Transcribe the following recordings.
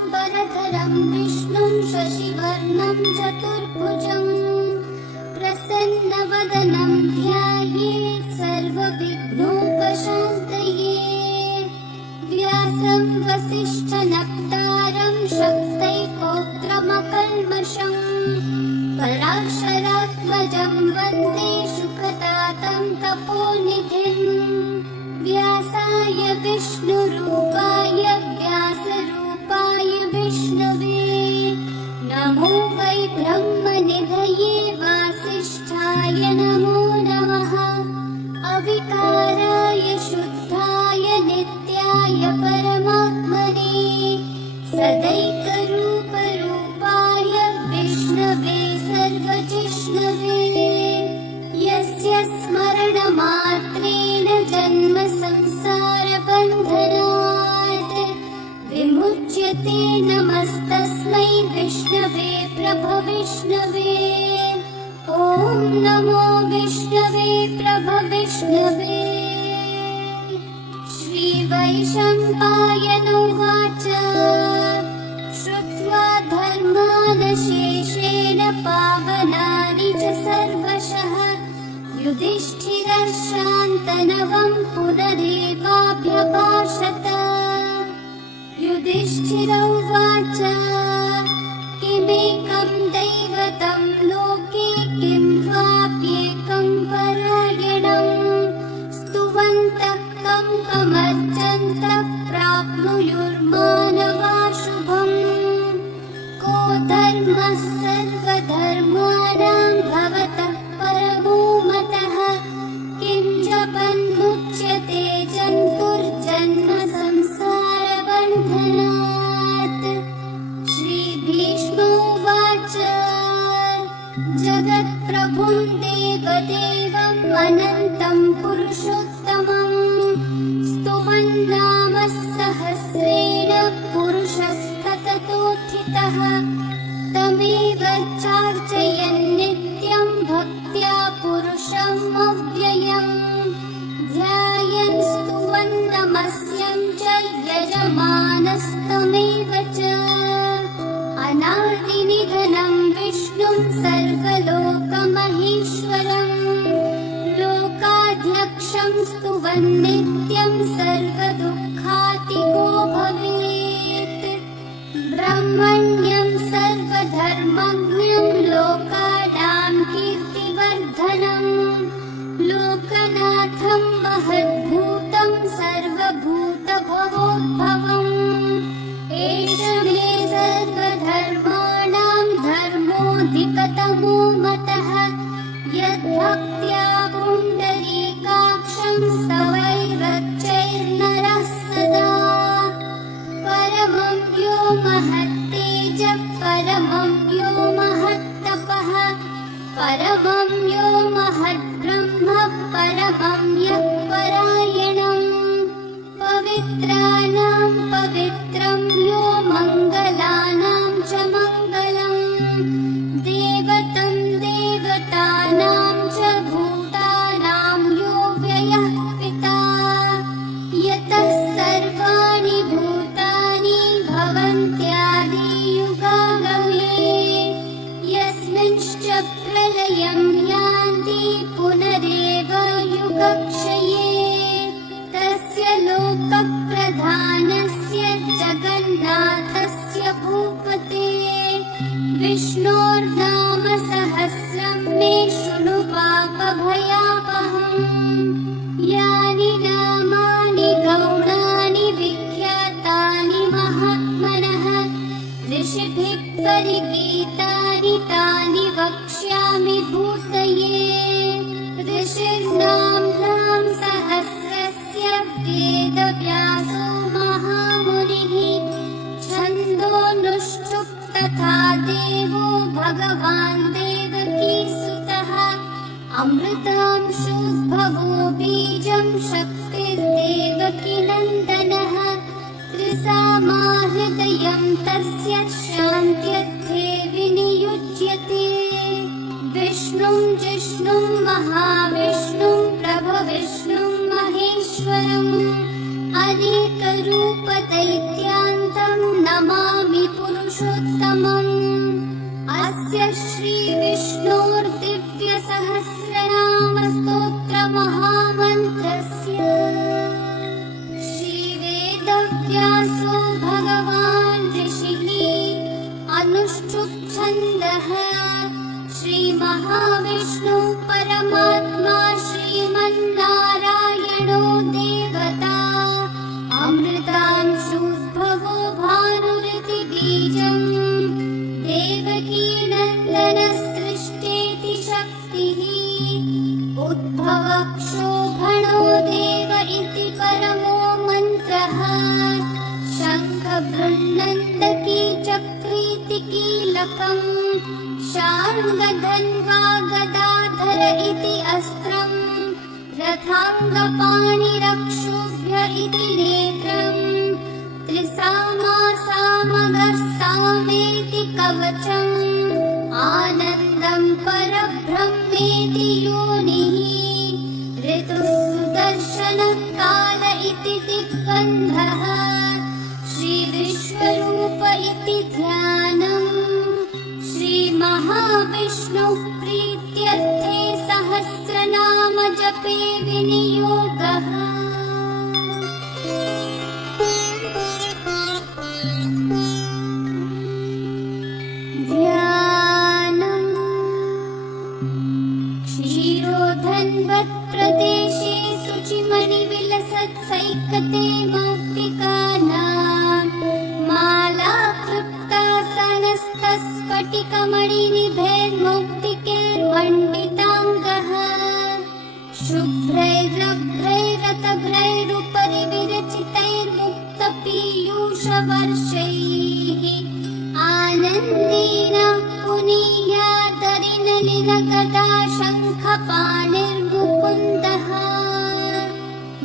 शुक्लाम्बरधरं विष्णुं शशिवर्णं चतुर्भुजं प्रसन्नवदनं ध्यायेत् सर्वविघ्नोपशान्तये। व्यासं वसिष्ठनप्तारं शक्तैकोत्रमकल्मषम् पराशरात्मजं वन्दे शुकतातं तपोनिधिम्। व्यासाय विष्णुरूपाय व्यासरूपाय विष्णवे नमो वै ब्रह्मनिधये वासिष्ठाय नमो नमः। अविकाराय शुद्धाय नित्याय परमात्मने सदैकरूपरूपाय विष्णवे सर्वजिष्णवे। यस्य स्मरणमात्रेण जन्म संसारबन्धनात् विमुच्यते। नमस्तस्मै विष्णवे प्रभविष्णवे। ॐ नमो विष्णवे प्रभविष्णवे। श्रीवैशम्पायन उवाच श्रुत्वा धर्मानशेषेण पावनानि च सर्वशः युधिष्ठिरः शान्तनवं पुनरेवाभ्यभाषत। युधिष्ठिर उवाच किमेकं दैवतं लोके किं वाप्येकं परायणं स्तुवन्तः कं कमर्चन्तः प्राप्नुयुर्मानवा शुभम्। को धर्मः सर्वधर्माणां भवतः परमो मतः किं जपन्मुच्यते जन्तुर्जन्म संसारबन्धनात्। श्रीभीष्म उवाच जगत्प्रभुं देवदेवम् अनन्तं पुरुषोत्तमं स्तुवन्नाम सहस्रेण पुरुषस्तततोत्थितः तमेव चार्चयन् नित्यं भक्त्या पुरुषम् अव्ययम् ध्यायन् स्तुवन् नमस्यं च यजमानस्तमेव च। अनादिनिधनं विष्णुं सर्वलोकमहेश्वरम् लोकाध्यक्षं स्तुवन् नित्यं सर्वदुःखातिको भवेत्। ब्रह्मण्यं सर्वधर्मज्ञं लोकानां कीर्तिवर्धनं लोकनाथं महद्भूतं सर्वभूतभवोद्भवम्। एष मे सर्वधर्माणां धर्मोऽधिकतमो मतः यद्भक्त्या पुण्डरीकाक्षं स्तवैरर्चैर्नरः सदा। परमं यो महत्तेजः परमं यो महत्तपः परमं यो महद्ब्रह्म परमं यः परायणम्। पवित्राणां पवित्रं यो मङ्गलानां च मङ्गलम् देवतं देवतानां च भूतानां यो व्ययः पिता। यतः सर्वाणि भूतानि भवन्त्यादियुगागमे यस्मिंश्च प्रलयं यान्ति पुनरेव युगक्षये। तस्य लोकप्रधानस्य जगन्नाथस्य भूपते विष्णोर्नाम सहस्रं मे शृणु पापभयापहम्। यानि नामानि गौणानि विख्यातानि महात्मनः ऋषिभिः परिगीतानि तानि वक्ष्यामि भूतये। ऋषिर्नाम्नां सहस्रस्य वेदव्यासो महामुनिः छन्दोनुष्ठुप् तथा देवो भगवान् देवकीसुतः। अमृतांशुद्भवो बीजं शक्तिर्देवकीनन्दनः त्रिसामाहृदयं तस्य शान्त्यर्थे विनियुज्यते। विष्णुं जिष्णुं महाविष्णुं प्रभविष्णुं महेश्वरम् अनेकरूपदैत्यान् कान्तं नमामि पुरुषोत्तमम् अस्य श्री विष्णोर्दिव्यसहस्रनामस्तोत्रमहामन्त्रस्य श्रीवेदव्यासो भगवान् ऋषिः अनुष्ठुप् छन्दः श्रीमहाविष्णु परमात्मा श्रीमन्नारायणो देवता अमृतांशुद्भवो भानुरिति बीजम् देवकीनन्दनसृष्टेति शक्तिः उद्भवक्षोभणो देव इति परमो मन्त्रः शङ्खभृन्नन्दकी चक्रीति कीलकम् शार्ङ्गधन्वा गदाधर इति अस्त्रम् रथाङ्गपाणिरक्षोभ्य इति नेत्रम् त्रिसामा सामगः सामेति कवचम् आनन्दं परब्रह्मेति योनिः ऋतुः सुदर्शनकाल इति दिग्बन्धः श्रीविश्वरूप इति ध्यानम् श्रीमहाविष्णु प्रीत्यर्थे सहस्रनाम जपे विनियोगः ध्यानम् क्षीरोधन्वत्प्रदेशे शुचिमणिविलसत्सैकते मौक्तिकानां मालाकृप्तासनस्तस्फटिकमणिनिभैर्मौक्तिकैर्मण्डिताङ्गः शुभ्रैरभ्रैरतभ्रैरुपरि विरचितैर्मुक्तपीयूषवर्षैः आनन्देन पुनीयादरिनलिनगदा शङ्खपाणिर्मुकुन्दः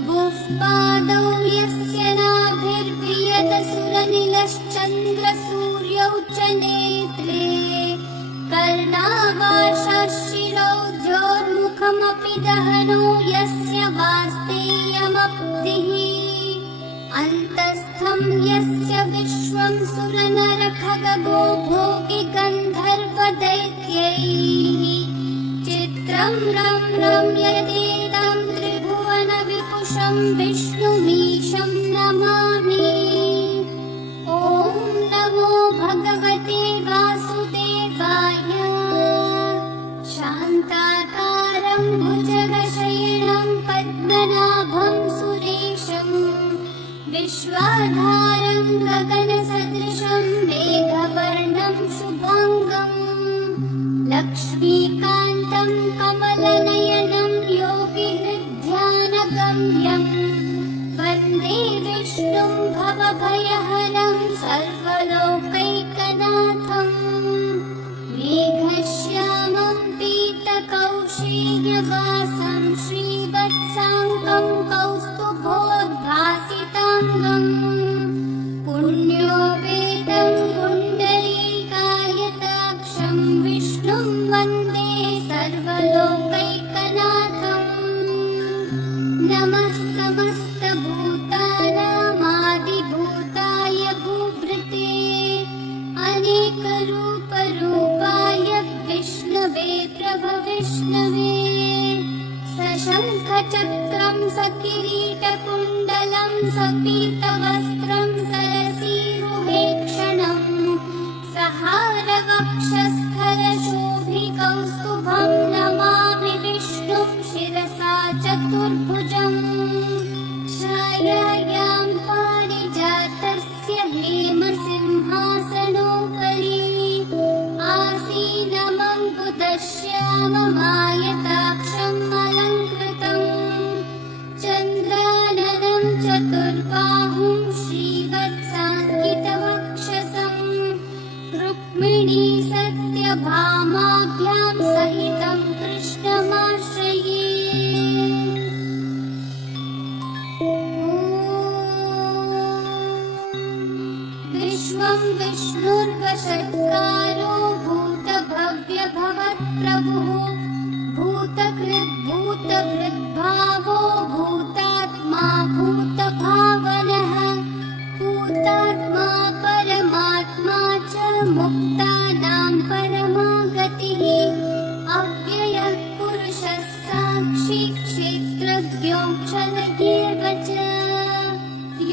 बुःपादौ यस्य नाभिर्वियदसुरनिलश्चन्द्रसूर्यौ च नेत्रे कर्णावाशशिरौ द्योर्मुखमपि दहनो यस्य वास्तेयमब्धिः अन्तस्थं यस्य विश्वं सुरनरखगो भोगि गन्धर्वदैत्यैः चित्रं रम्यतेदं त्रिभुवनविपुषं विष्णुमीशं नमामि ॐ नमो भगवते वासुदेवाय शान्ताकारं भुजगशयनं पद्मनाभं सुरेशं विश्वाधारं गगनसदृशं मेघवर्णं शुभाङ्गम् लक्ष्मीकान्तं कमलनयनं योगिहृद्ध्यानगम्यं वन्दे विष्णुं भवभयहरं सर्वलोकैकनाथम् मेघश्यामं पीतकौशीयवासं श्रीवत्साङ्गं कौस्तुभोद्भासिताङ्गम् पुण्यो वेदं कुण्डलीकायताक्षं विष्णुं वन्दे सर्वलोकैकनाथम् नमः समस्तभूतानामादिभूताय भूभृते अनेकरूपरूपाय विष्णवे प्रभविष्णवे सशङ्खचक्रं सकिरीटकुण्डलं सपीतवस्त्रं सरसीरुहेक्षणम् सहारवक्षस्थलशोभिकौस्तुभं नमामि विष्णुं शिरसा चतुर्भुजम् छायायां पारिजातस्य हेमसिंहासनोपरि आसीनमम्बुदश्याममायताक्षम् अलङ्कृतम् चन्द्राननं चतुर्बाहुं श्रीवत्साङ्कितवक्षसं रुक्मिणी सत्यभामाभ्यां सहितं कृष्णमाश्रये विश्वं विष्णुर्वषट्कारो भूतभव्यभवत्प्रभुः भूतकृद्भूतभृद्भावो भूतात्मा भूतभावनः भूतात्मा कौशलयेव च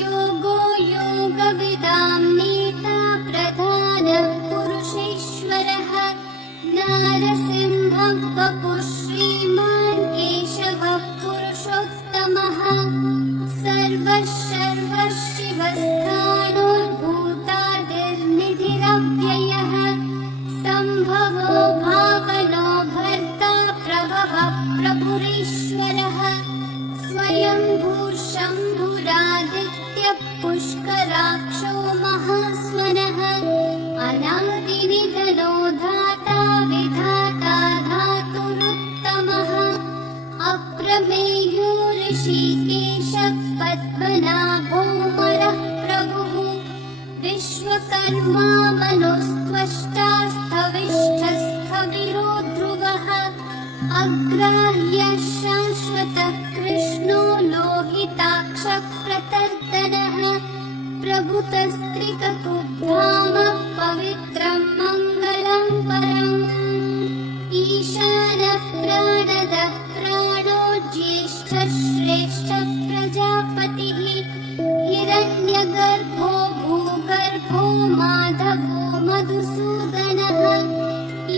योगो योगविदां नेता प्रधानः पुरुषेश्वरः नारसिंहः वपुः श्रीमान् केशवः पुरुषोत्तमः सर्वः शिवस्थानोद्भूतादिर्निधिरव्ययः सम्भवो भावनो भर्ता प्रभवः प्रभुरीश्वरः स्वयंभू शम्भुरादित्यः पुष्कराक्षो महास्वनः अनादिनिधनो धाता विधाता धातुरुत्तमः अप्रमेयो ऋषिकेशः पद्मनाभोऽमरः प्रभुः विश्वकर्मा मनुस्त्वष्टा स्थविष्ठस्थविरो ध्रुवः अग्राह्यः शाश्वतः कृष्णो लोहिताक्षः प्रतर्दनः प्रभुतस्त्रिककुब्धाम पवित्रं मङ्गलं परम् ईशानः प्राणदः प्राणो ज्येष्ठः श्रेष्ठः प्रजापतिः हिरण्यगर्भो भूगर्भो माधवो मधुसूदनः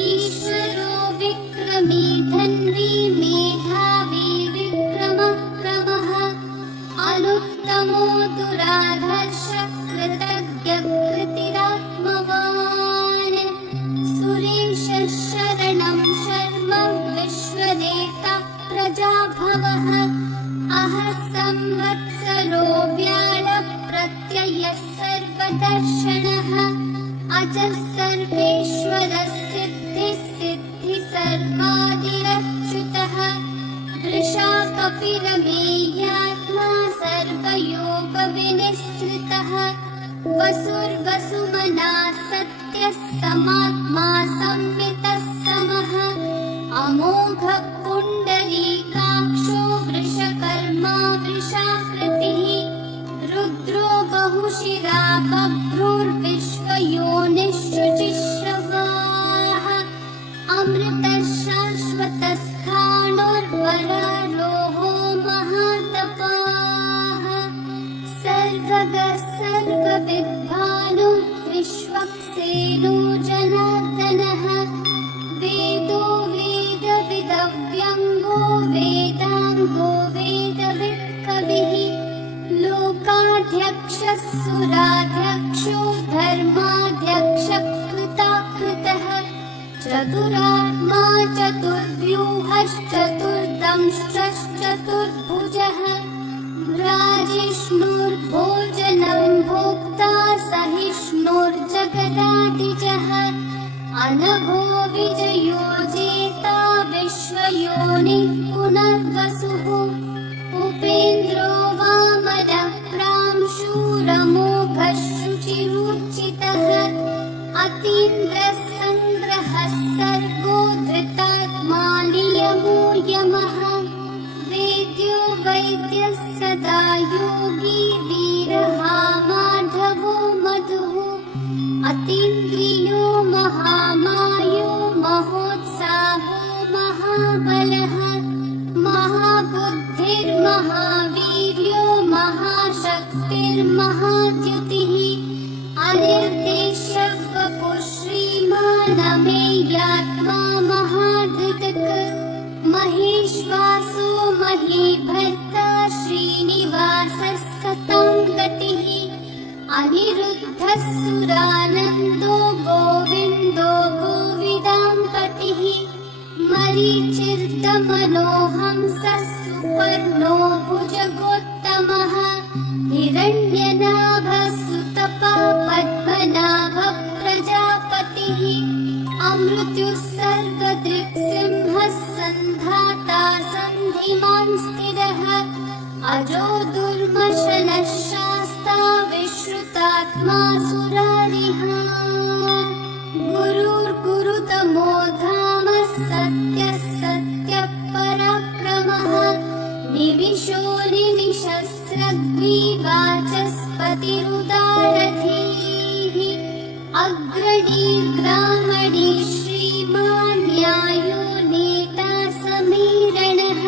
ईश्वरो विक्रमी धन्वी मेधावी विक्रमक्रमः अनुत्तमो दुराधर्षः कृतज्ञकृतिरात्मवान् सुरेशः शरणं शर्म विश्वनेता प्रजाभवः अहः संवत्सरो व्याळप्रत्ययः सर्वदर्शनः अजः सर्वेश्वरः सिद्धिः सर्वादिरच्युतः वृषा कपिलमेयात्मा सर्वयोगविनिःसृतः वसुर्वसुमना सत्यः समात्मा संवितः समः अमोघः पुण्डरीकाक्षो वृषकर्मा वृषाकृतिः रुद्रो बहुशिरा बभ्रुर्विश्वयोनिःशुचिश्रवाः अमृतः शाश्वतस्थाणुर्वरारोहो महातपाः सर्वगः सर्वविद्भानो विश्वक्सेनो जनार्दनः वेदो वेदविदव्यङ्गो वेदाङ्गो वेदवित्कविः लोकाध्यक्षः सुराध्यक्षो धर्माध्यक्षः कृताकृतः चतुरात्मा चतुर्व्यूहश्चतुर्दंष्ट्रश्चतुर्भुजः राजिष्णुर्भोजनं भोक्ता सहिष्णुर्जगदादिजः अनघो विजयो जेता विश्वयोनिः पुनर्वसुः उपेन्द्रो वामनः प्रांशूरमोघः शुचिरूर्जितः अतीन्द्रः सङ्ग्रहः सर्गो धृतात्मा नियमो यमः वेद्यो वैद्यः सदा योगी वीरः माधवो मधुः अतीन्द्रियो महामायो महोत्साहो महाबलः महाबुद्धिर्महावीर्यो महाशक्तिर्महाद्युतिः अनिर्देशः वपुः श्रीमानमेयात्मा महाधृतक् महेश्वासो महीभर्ता श्रीनिवासः सतां गतिः अनिरुद्धः सुरानन्दो गोविन्दो गोविदाम्पतिः मरीचिर्दमनो हंसः सुपर्णो भुजगोत्तमः हिरण्यनाभः सुतपः पद्मनाभः प्रजापतिः अमृत्युः सर्वदृक्सिंहः सन्धाता सन्धिमान् स्थिरः अजो दुर्मशनः शास्ता विश्रुतात्मा सुरारिः गुरुर्गुरुतमो धामः सत्यः सत्यः पराक्रमः निमिषो निमिषस्रग्विवाचस्पतिरुदारधीः अग्रणीर्ग्रामणी श्रीमान् न्यायो नेता समीरणः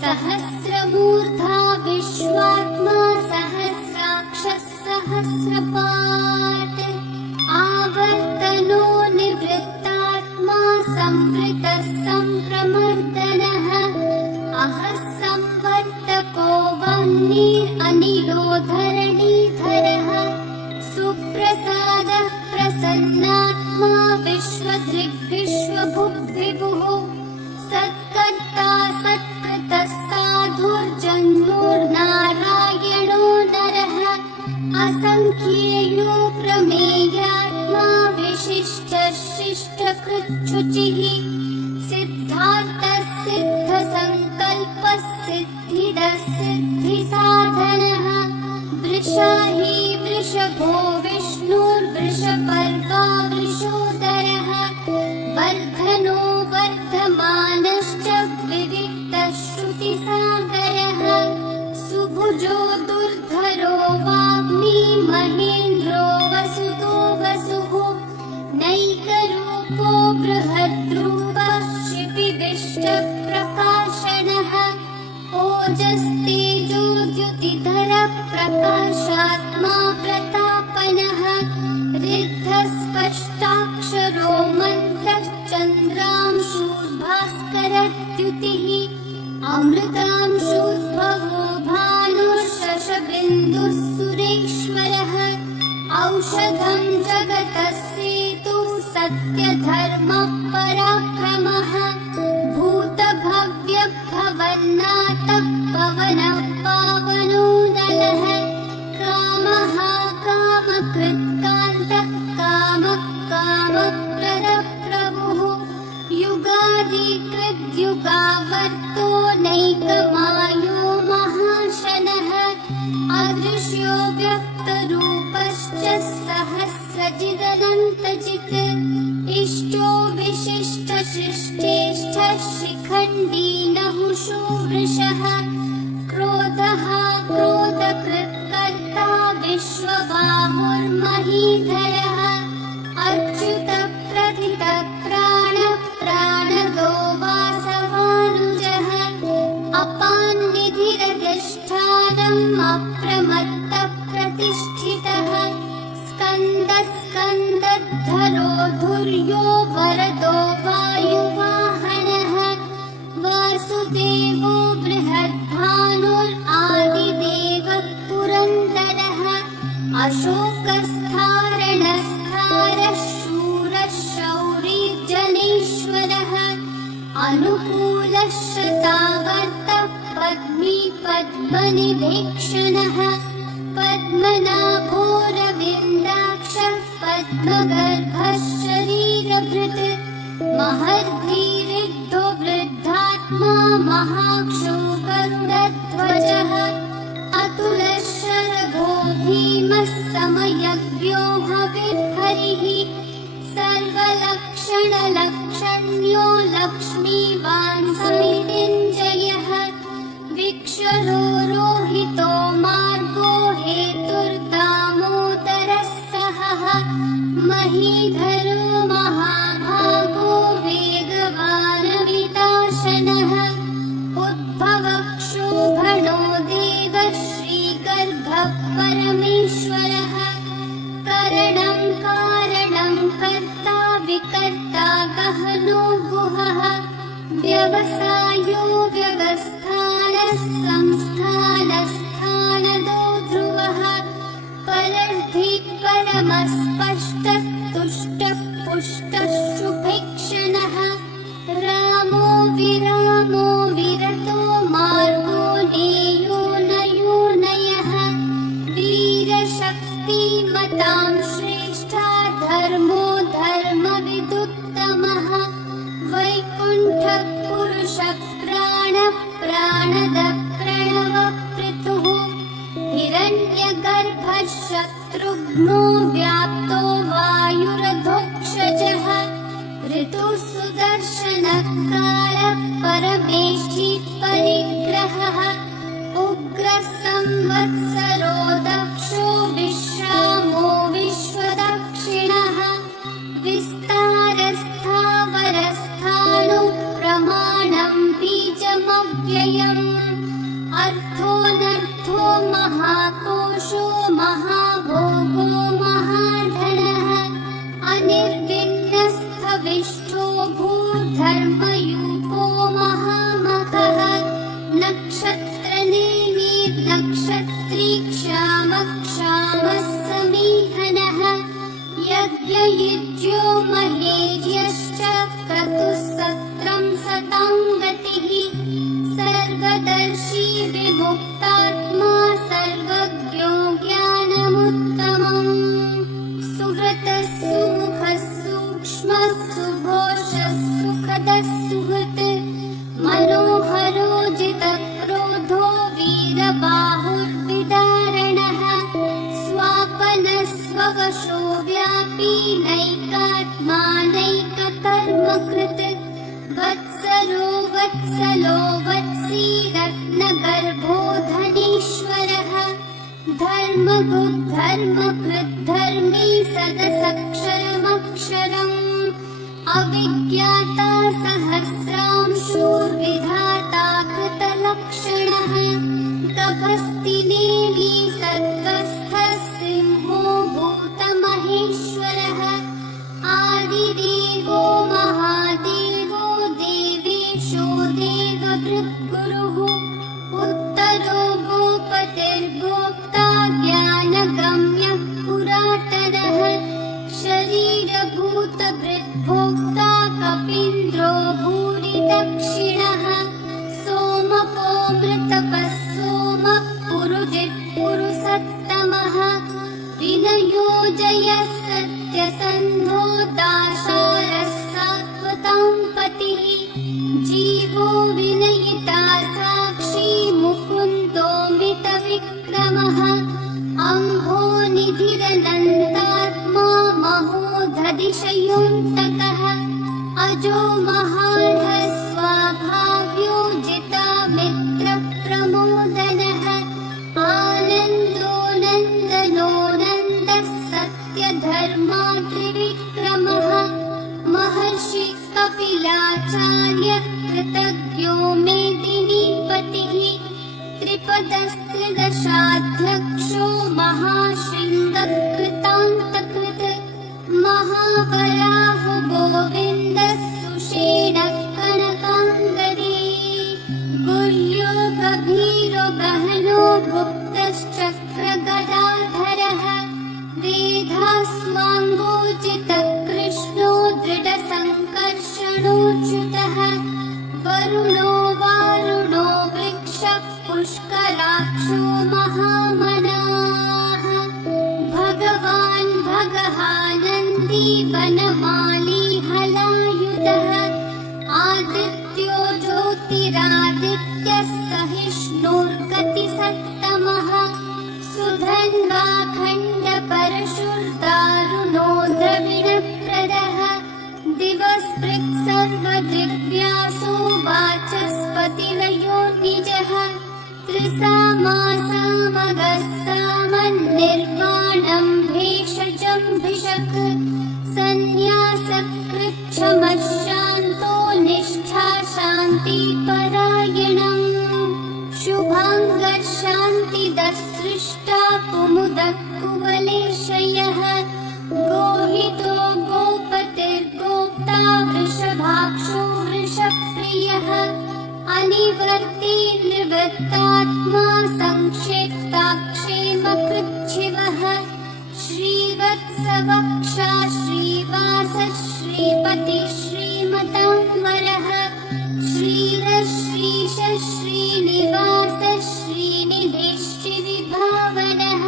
सहस्रमूर्धा वह्निरनिलो धरणीधरः सुप्रसादः प्रसन्नात्मा विश्वदृग्विश्वभुग्विभुः सत्कर्ता सत्कृतः साधुर्जन्मोर्नारायणो नरः असङ्ख्येयो प्रमेयात्मा विशिष्टशिष्टकृच्छुचिः सिद्धार्थः सिद्धसङ्कल्पः सिद्धिदः सिद्धिसाधनः वृषाही वृषभो विष्णुर्वृषपर्वा वृषोदरः वर्धनो वर्धमानश्च विविक्तः श्रुतिसागरः सुभुजो दुर्धरो वाग्मी महेन्द्रो वसुतो वसुः नैकरूपो बृहद्रूपः क्षितिविष्टप्रकाशनः ओजस्तेजो द्युतिधरः प्रकाशात्मा प्रतापनः ऋद्धस्पष्टाक्षरो मन्त्रः चन्द्रांशूर्भास्करद्युतिः अमृतांशूद्भवो भानुर्शशबिन्दुः सुरेश्वरः औषधं जगतः सेतुः सत्यधर्मपराक्रमः भूतभव्यभवन्नाथः पवनः पावनो नलः कामः कामकृत्कान्तः कामः कामप्रदः प्रभुः युगादिकृद्युगावर्तो नैकमायो महाशनः अदृश्यो व्यक्तरूपश्च सहस्रजिदनन्तजित् इष्टो विशिष्टशिष्टेष्ठः शिखण्डी नहुषो वृषः क्रोधः क्रोधकृत्कर्ता विश्वबाहुर्महीधरः अच्युतप्रथितप्राणः प्राणदो वासवानुजः अपान्निधिरधिष्ठानम् अप्रमत्तः प्रतिष्ठितः स्कन्दस्कन्दद्धरो धुर्यो वरदो वायुवाहनः वासुदेवो बृहद्भानुरादिदेवः पुरन्दरः अशोकस्थारणस्थारः शूरः शौरी जनेश्वरः अनुकूलः शतावर्तः पद्मी पद्मनिभीक्षणः पद्मनाभोरविन्दाक्षः पद्मगर्भः शरीरभृत् महर्धिरिद्धो वृद्धात्मा महाक्षो गरुडध्वजः अतुलः शरभो भीमः समयज्ञो हविर्हरिः सर्वलक्षणलक्षण्यो लक्ष्मीवान् समितिञ्जयः विक्षरो रोहितो मार्गो हेतुर्दामोदरः सहः महीधरो महाभागो वेगवानविताशनः उद्भवक्षोभणो देवः श्रीगर्भः परमेश्वरः करणं कारणं कर्ता विकर्ता गहनो गुहः व्यवसायो व्यवस्थानः संस्थानस्थानदो ध्रुवः परर्थि परमस्पष्टः तुष्टः पुष्टः शुभेक्षणः रामो विरामो विरतो मार्गो नेयो नयो नयः वीरशक्तिमतां श्रेष्ठा धर्मो धर्मविदुत्तमः वैकुण्ठः पुरुषः प्राणः प्राणदः प्रणवपृथुः हिरण्यगर्भः शत्रुघ्नो व्याप्तो वायुरधोक्षजः ऋतुः सुदर्शनः कालः परमेष्ठी परिग्रहः उग्रः संवत्सरो दक्षो विश्रामो विश्वदक्षिणः विस्तारस्थावरस्थाणु प्रमाणं बीजमव्ययम् अर्थोऽनर्थो महाकोशो महाभोगो महाधनः अनिर्विण्णस्थविष्ठो भूधर्मयूपो महामखः नक्षत्रनेमिर्नक्षत्रं व्ययुज्यो महेज्यश्च क्रतुः सतां गतिः सर्वदर्शी विमुक्तात्मा सर्वज्ञो ज्ञानमुत्तमम् सुहृतः सुमुखः सूक्ष्मः सुघोषः सुखदः सुहृत् मनोहरो जितक्रोधो वीरबाहुर्विदारणः स्वापनस्ववशो व्यापी नैकात्मानैककर्मकृत् वत्सरो वत्सलो वत्सी रत्नगर्भो धनीश्वरः धर्मकृद्धर्मी सदसक्षरमक्षरम् अविज्ञाता सहस्रांशुर्विधाता कृतलक्षणः तपस्तिनेमि सत्त्वस्थः सिंहो भूतमहेश्वरः आदिदेवो महादेवो देवेशो देवभृद्गुरुः उत्तरो गोपतिर्गोप्ता ज्ञानगम्यः पुरातनः शरीरभूतभृद्भोक्ता कपीन्द्रो भूरिदक्षिणः सोमपोमृतपः सोमः पुरुजित्पुरुषत्तमः विनयो जयः सत्यसन्धो दाशारः सात्वतां पतिः जीवो विनयिता साक्षी मुकुन्दो मितविक्रमः अम्भो निधिरनन्तात्मा महोदधिशयोऽन्तकः अजो महार्हः स्वाभाव्यो जिता मित्रप्रमोदनः आनन्दो नन्दनो नन्दः सत्यधर्मा त्रिविक्रमः महर्षि कपिलाचार्य कृतज्ञो मेदिनीपतिः त्रिपदस्त्रिदशाध्यक्षो महाशृङ्गकृतान्तकृत् महावराहो गोविन्दः सुषेणः कनकाङ्गदी गुह्यो गभीरो गहनो गुप्तश्चक्रगदाधरः वेधास्वाङ्गोचितकृष्णो दृढसङ्कर्षणोच्युतः वरुणो वारुणो वृक्षः पुष्कराक्षो महामनाः भगवान् भगहानन्दी वनमाली हलायुधः आदित्यो ज्योतिरादित्यः सहिष्णुर्गतिसत्तमः सुधन्वा खण्डपरशुर्दारुणो द्रविणप्रदः दिवस्पृक्सर्वदृग्व्यासो वाचस्पतिलयो निजः त्रिसामासामगस्सामन्निर्वाणं भेषजं भिषक् सन्न्यासकृच्छमः शान्तो निष्ठा शान्तिपरायणम् शुभाङ्गः शान्तिदसृष्टा कुमुदः कुवलेशयः गोहितो गोपतिर्गोप्ता वृषभाक्षो वृषप्रियः अनिवर्ती निवृत्तात्मा संक्षेप्ताक्षेमकृच्छिवः श्रीवत्सवक्षा श्रीवासः श्रीपतिः श्रीमतांवरः श्रीरश्रीश श्रीनिवासः श्रीनिधिश्चिविभावनः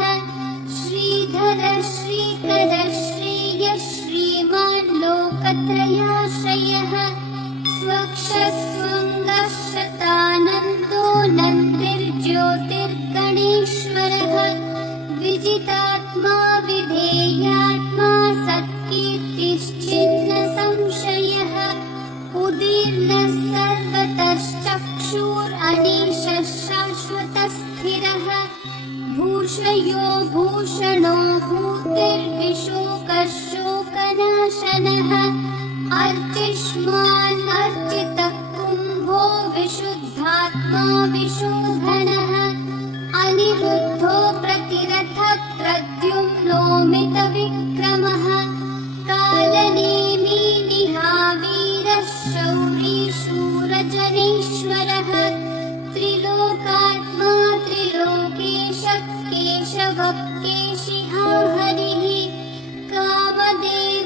श्रीधर श्रीकर श्रेयः श्रीमान् लोकत्रयाश्रयः स्वक्षस्वङ्गः शतानन्दो नन्दिर्ज्योतिर्गणेश्वरः विजितात्मा विधेयात्मा सत्कीर्तिश्चिन्न संशयः उदीर्णः सर्वतश्चक्षुरनीशः शाश्वतस्थिरः भूषयो भूषणो भूतिर्विशोकः शोकनाशनः अर्चिष्मान् अर्चितः कुम्भो विशुद्धात्मा विशोधनः अनिरुद्धो प्रतिरथः प्रद्युम्नो मितविक्रमः कालनेमी निहावीरः शौरी शूरजनेश्वरः त्रिलोकात्मा त्रिलोकेशः केशवः केशिहा हरिः कामदेव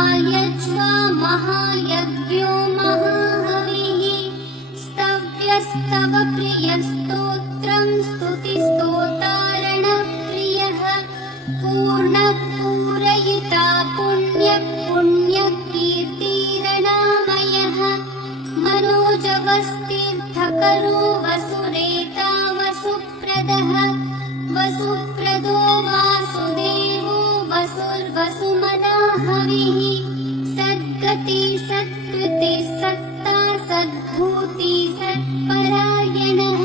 आयज्वा महायज्ञो महाहविः स्तव्यस्तव प्रियस्तोत्रं स्तुतिस्तोतारणप्रियः पूर्णपूरयिता पुण्यकीर्तिरणामयः मनोजवस्तीर्थकरो वसुरेता वसुप्रदः वसुप्रदो वासुदेवो वसुर्वसुमदाहविः सद्गति सत्कृति सत्ता सद्भूति सत्परायणः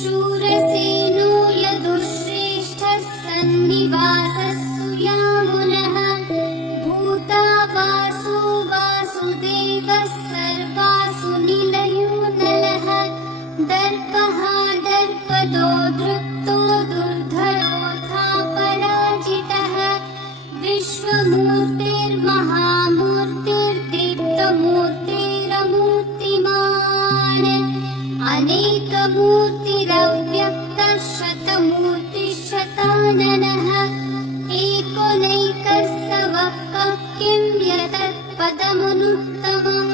शूरसेनो यदुश्रेष्ठः सन्निवासः सुयामुनः भूता वासु वासुदेवः सर्वासु निलयो नलः दर्पः दर्पदो दृप्तो दुर्धरोऽथा पराजितः विश्वमूर्तिर्महामूर्तिर्दीप्तमूर्तिरमूर्तिमान् अनेकमूर्तिरव्यक्तः शतमूर्तिशताननः एकोनैकः सवक्कः किं यतत्पदमनुत्तमम्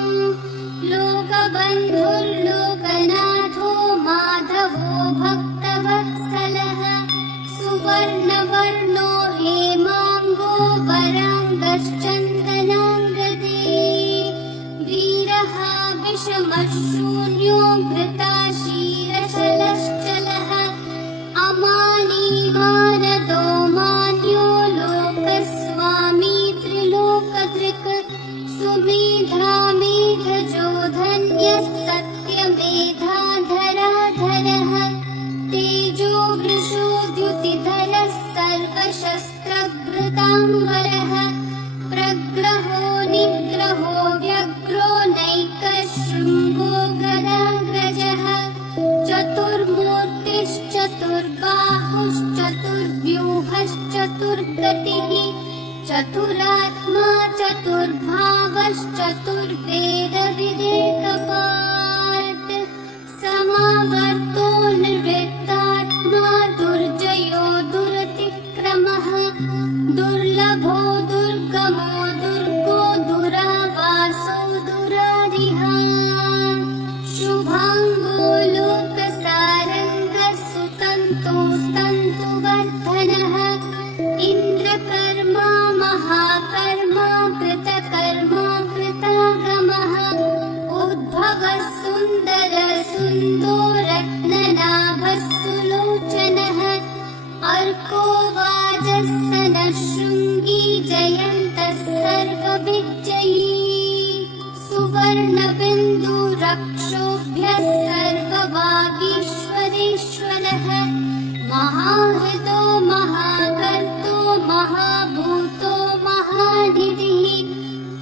लोकबन्धुर्लोकनाथो माधवो भक्तवत्सलः सुवर्णवर्णो हेमाङ्गो वराङ्गश्चन्दनाङ्गदे वीरः विषमशून्यो घृताशीरशलश्चलः अमानी मानदो मान्यो लोकस्वामी त्रिलोकधृक् सुमेधा मेधजो धन्यः सत्यमेधाधराधरः तेजो वृषो द्युतिधरः सर्वशस्त्रभृताम्बरः प्रग्रहो निग्रहो व्यग्रो नैकशृङ्गो गदाग्रजः चतुर्मूर्तिश्चतुर्बाहुश्चतुर्व्यूहश्चतुर्गतिः चतुरात्मा चतुर्भावश्चतुर्वेदविदेकपात् समावर्तो निर्वृत्तात्मा दुर्जयो दुरतिक्रमः दुर्लभो दुर्गमो दुर्गो दुरावासो दुरारिः शुभाङ्गो लोकसारङ्गः सुतन्तुस्तन्तुवर्धनः इन्द्रकर्मा महाकर्मा कृतकर्मा कृतागमः उद्भवः सुन्दरः सुन्दो रत्ननाभः सुलोचनः अर्को वाजस्सनः शृङ्गी जयन्तः सर्वविजयी सुवर्णबिन्दुरक्षोभ्यः सर्ववागीश्वरेश्वरः महाहृदो महाकर्तो महाभूतो महानिधिः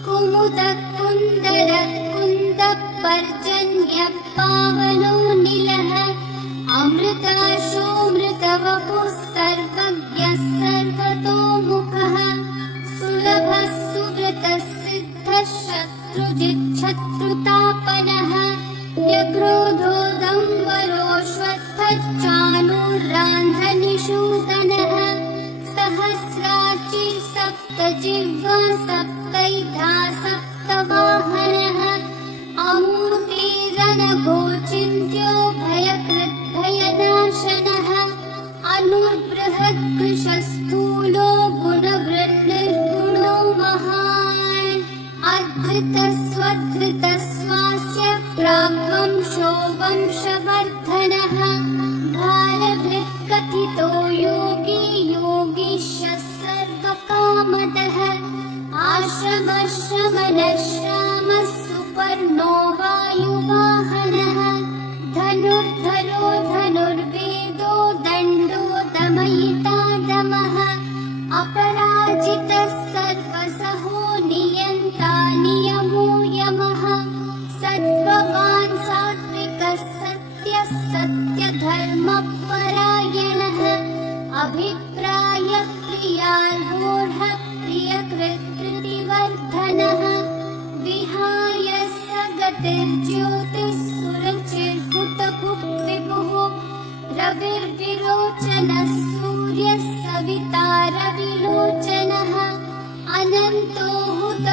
कुमुदकुन्दरकुन्दपर्जन्यः पावनो निलः अमृताशोऽमृतवपुः सर्वज्ञः सर्वतोमुखः सुलभः सुव्रतः सिद्धः शत्रुजिच्छत्रुतापनः व्यग्रोधोदम्बरोऽश्वत्थश्चाणूरान्ध्रनिषूदनः सहस्राची सप्तजिह्वा सप्तैधा सप्तवाहनः अमूर्तिरनघोचिन्त्यो भयकृद्भयनाशनः अनुर्बृहद्कृशस्थूलो गुणवृन्निर्गुणो महान् अधृतस्वधृतस्वास्य प्राग्वंशो वंशवर्धनः भारभृत्कथितो योगी योगीशः सर्वकामदः आश्रमश्रमणः श्यामः सुपर्णो वायुवाहनः धनुर्धरो धनुर्वेदो दण्डो दमयिता दमः अपराजितः सर्वसहो नियन्ता नियमो यमः सत्त्ववान् सात्विकः सत्यः सत्यधर्मपरायणः अभिप्रायप्रियार्होढः प्रियकृत्कृतिवर्धनः विहाय स गतिर्ज्योतिः सुरचिर्हुतभुक्विभुः रविर्विरोचनः सूर्यः सविता रविलोचनः अनन्तो हुत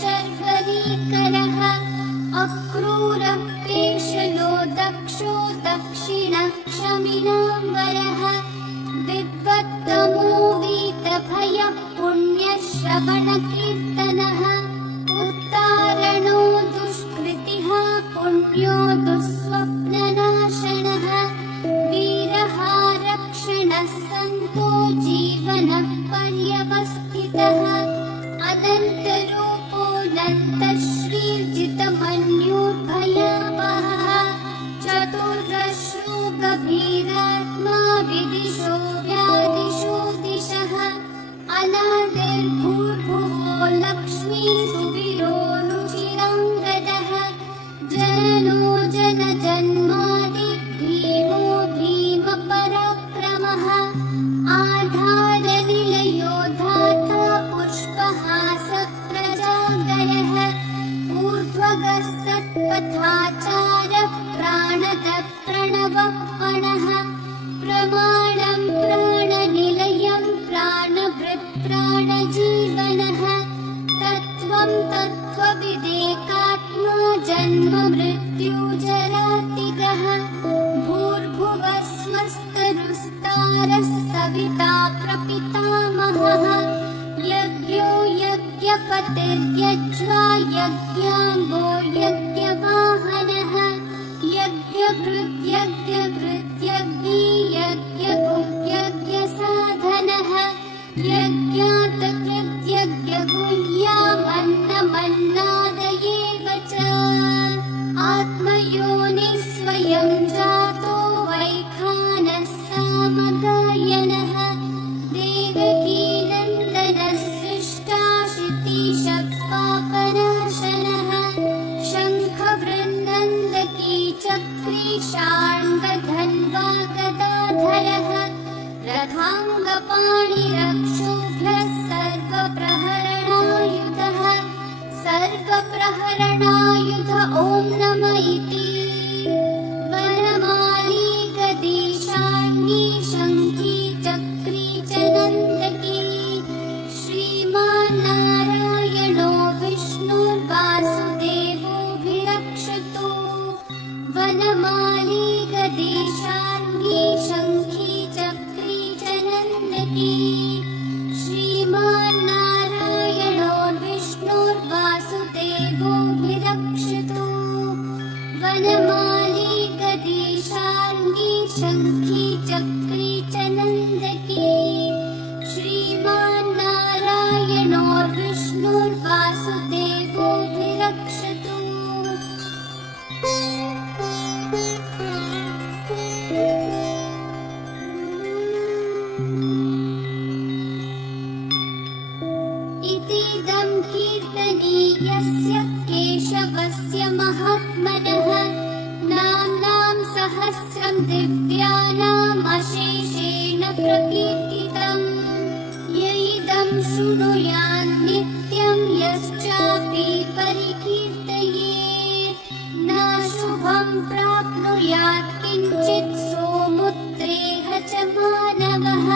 शर्वरीकरः अक्रूरः पेशलो दक्षो दक्षिणक्षमिनाम्बरः विद्वत्तमो वीतभयः पुण्यश्रवणकीर्तनः उत्तारणो दुष्कृतिः पुण्यो दुःस्वप्ननाशनः वीरः रक्षणः सन्तो जीवनः पर्यवस्थितः अनन्तरूपोऽनन्तश्रीर्जितमन्योर्भयावहः चतुर्दशो गभीरात्मा विदिशो व्यादिशो दिशः अनादिर्भूर्भुवो लक्ष्मी सुवीरो रुचिराङ्गदः जननो जनजन्मादि भीमो भीमपराक्रमः आधारनिलयो धाता पुष्पहासप्रजागरः ऊर्ध्वगः सत्पथाचारः प्राणदः प्रणवपणः प्रमाणं प्राणनिलयं प्राणभृत्प्राणजीवनः तत्त्वं तत्त्वविदेकात्मा जन्म मृत्युजरातिगः भूर्भुवः स्वस्तरुस्तारः सविता प्रपितामहः यज्ञो यज्ञपतिर्यज्वा यज्ञाङ्गो यज्ञवाहनः यज्ञभृद्यज्ञभृद्यज्ञी यज्ञसाधनः यज्ञातकृत्यज्ञगुह्यामन्नमन्नादयेव च आत्मयोनिः स्वयं जातो वैखानः सामगायनः देवकीनन्दनः सृष्टाशितीशः पापनाशनः शङ्खवृन्नन्दकी चक्री शार्ङ्गधन्वा गदाधरः रथाङ्गपाणिरक्षोभ्यः सर्वप्रहरणायुध ॐ नम इति वनमाली गदीशार्ङ्गी शङ्खी चक्री च नन्दकी श्रीमान्नारायणो विष्णुर्वासुदेवोऽभिरक्षतु वनमाली गदीशार्ङ्गी शङ्खी चक्री च नन्दकी श्रीमान्नारायणो विष्णुर्वासुदेवोऽभिरक्षतु वनमाली गदीशार्ङ्गी शङ्खी चक्री च नन्दकी श्रीमान्नारायणो विष्णुर्वासुदेवोऽभिरक्षतु इतीदं कीर्तनीयस्य केशवस्य महात्मनः नाम्नां सहस्रं दिव्यानामशेषेण प्रकीर्तितम् य इदं शृणुयान् नित्यं यश्चापि परिकीर्तयेत् नाशुभं प्राप्नुयात् किञ्चित् सोमुत्रेह च मानवः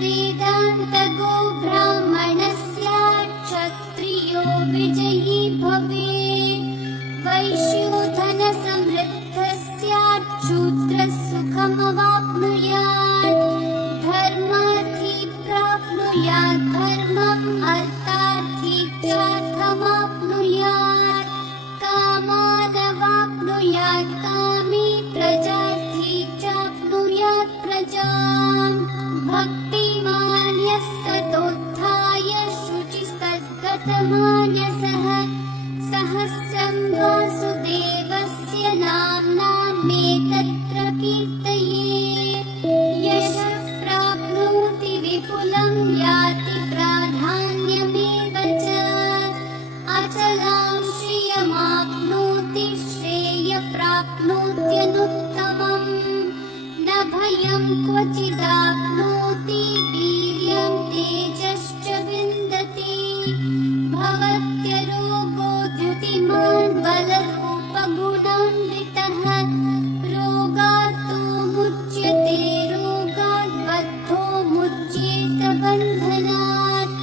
वेदान्तगो ब्राह्मणः स्यात् क्षत्रियो विजयी भवेत् वैश्यो धनसमृद्धः स्यात् शूद्रः सुखमवाप्नुयात् धर्मार्थी प्राप्नुयात् धर्मम् अर्थार्थी चार्थमाप्नुयात् कामानवाप्नुयात् कामी प्रजार्थी चाप्नुयात् प्रजाम् भक्तिमान् यः सतोत्थाय शुचिस्तद्गतमानसः सहस्रं वासुदेवस्य नाम्नामेतत्र कीर्तयेत् यशः प्राप्नोति विपुलं याति प्राधान्यमेव च अचलां श्रियमाप्नोति श्रेयप्राप्नोत्यनुत्तमम् न भयं क्वचिदाप्नोति वीर्यं तेजश्च विन्दति भवत्यरोगो द्युतिमान् बलरूपगुणान्वितः रोगात्तो मुच्यते रोगात् बद्धो मुच्येत बन्धनात्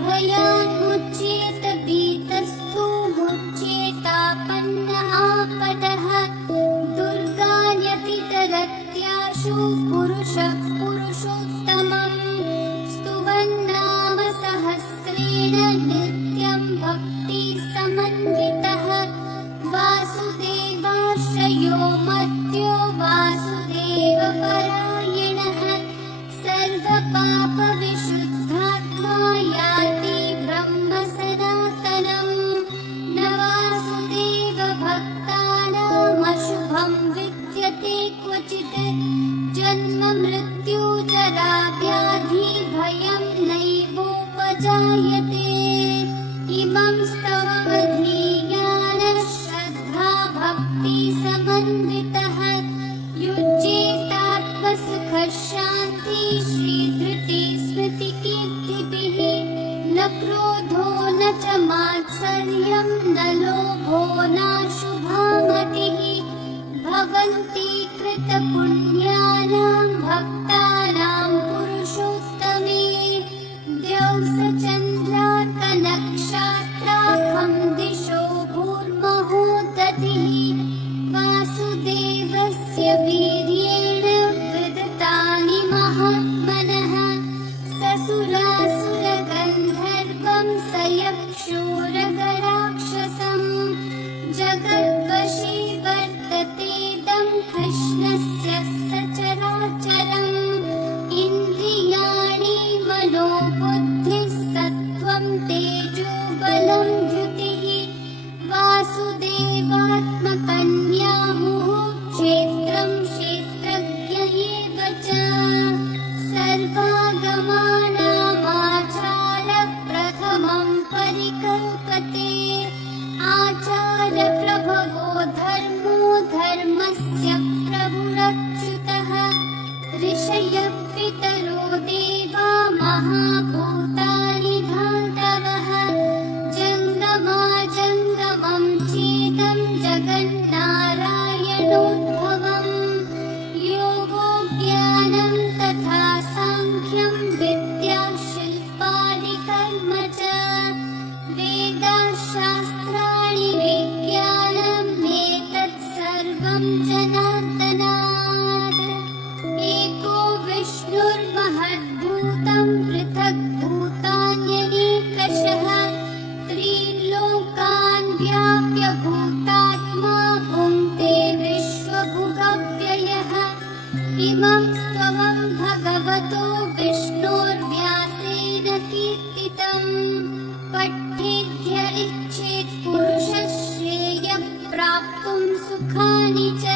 भयात् मुच्येत भीतः समन्वितः वासुदेवाश्रयो मर्त्यो वासुदेवपरायणः सर्वपापविशुद्धात्मा याति ब्रह्म सनातनम् न वासुदेवभक्तानामशुभं विद्यते क्वचित् जन्म मृत्यु जरा व्याधि भयं नैवोपजायते इमं स्तवमधीयानः श्रद्धा भक्ति समन्वितः युज्येतात्मसुखशान्ति श्रीधृति स्मृतिकीर्तिभिः न क्रोधो न च मात्सर्यं न लोभो नाशुभा मतिः भवन्ति कृतपुण्यानां भक्तानां पुरुषोत्तमे द्यौसचन्द्रार्कनक्षत्राखं दिशो भूर्महो दधिः वासुदेवस्य वीर्येण विदतानि महात्मनः ससुरासुरगन्धर्वं सयक्षोरगराक्षसं जगद्वशे वर्ततेदं कृष्णस्य सचराचरम् इन्द्रियाणि मनोबुद्धिः सत्त्वं तेजो बलं धृतिः वासुदेवात्मकन्याहुः क्षेत्रं क्षेत्रज्ञ एव च सर्वागमानामाचारप्रथमं परिकल्पते आचारप्रभवो धर्मो धर्मस्य प्रभुरच्युतः ऋषयः पितरो देवा महाभूतानि धातवः जङ्गमाजङ्गमं चेदं जगन्नारायणोद्भवम् योगो ज्ञानं तथा साङ्ख्यं विद्या शिल्पानि कर्म च वेदाशास्त्राणि विज्ञानमेतत् सर्वं जनार्दनात् एको विष्णुर्महद्भूतं पृथग्भूतान्यनेकशः त्रिलोकान् व्याप्य भूतात्मा भुङ्क्ते विश्वभुगव्ययः इमं स्तवं भगवतो विष्णोर्व्यासेन कीर्तितम् पठेद्य इच्छेत् पुरुषः श्रेयः प्राप्तुं सुखानि च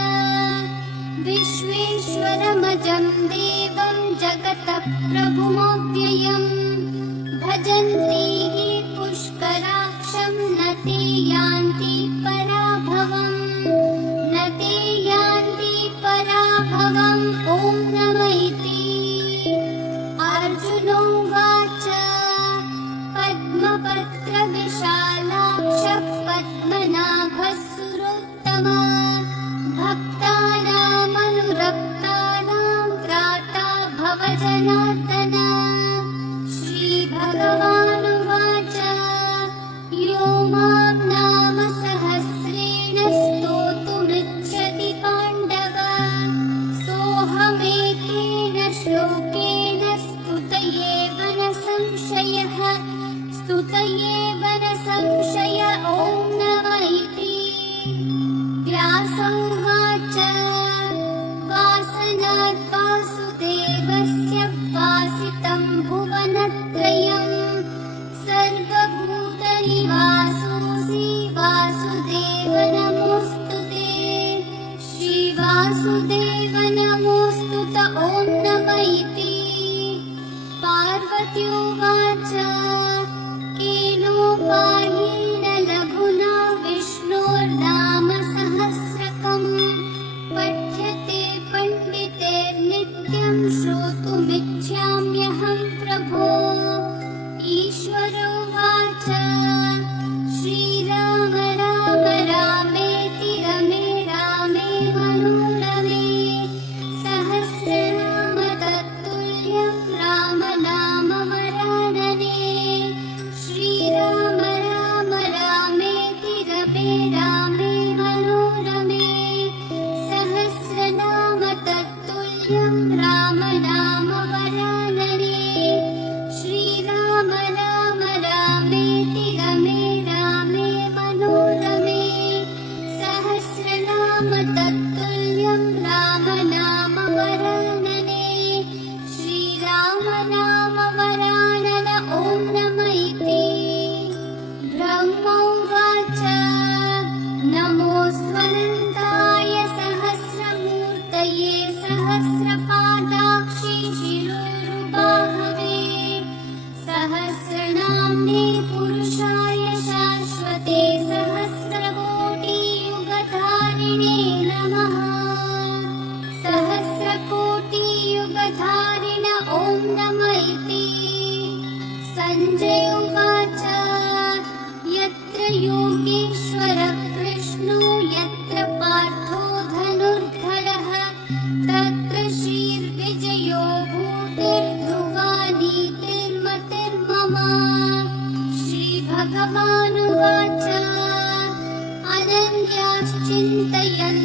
विश्वेश्वरमजं देवं जगतः प्रभुमव्ययम् भजन्ति ये पुष्कराक्षं न ते यान्ति पराभवम् न ते यान्ति पराभवम् ॐ नमः इति अर्जुनोवाच पद्मपत्रविशालाक्षः पद्मनाभः सुरोत्तमा भक्तानामनुरक्तानां त्राता भव जनार्दन श्रीभगवानुवाच यो मां नाम सहस्रेण स्तोतुमिच्छति पाण्डव सोऽहमेकेन श्लोकेन स्तुतयेव न संशयः स्तुतयेव न संशय ॐ नमः इति व्यासोवाच वासनात् वासुदेवस्य वासितं भुवनत्रयं सर्वभूतनिवासोऽसि वासुदेव नमोऽस्तु ते श्रीवासुदेव नमोऽस्तु त ॐ नमः इति पार्वती उवाच केनोपायेन लघुना विष्णोर्नाम सहस्रकम् नमोऽस्त्वनन्ताय सहस्रमूर्तये सहस्रपादाक्षि शिरोरुबाहवे सहस्रनाम्ने पुरुषाय शाश्वते सहस्रकोटियुगधारिणे नमः सहस्रकोटियुगधारिण ॐ नम इति सञ्जय उवाच यत्र योगेश्वरः कृष्णो यत्र पार्थो धनुर्धरः तत्र श्रीर्विजयो भूतिर्ध्रुवा नीतिर्मतिर्मम श्रीभगवानुवाच अनन्याश्चिन्तयन्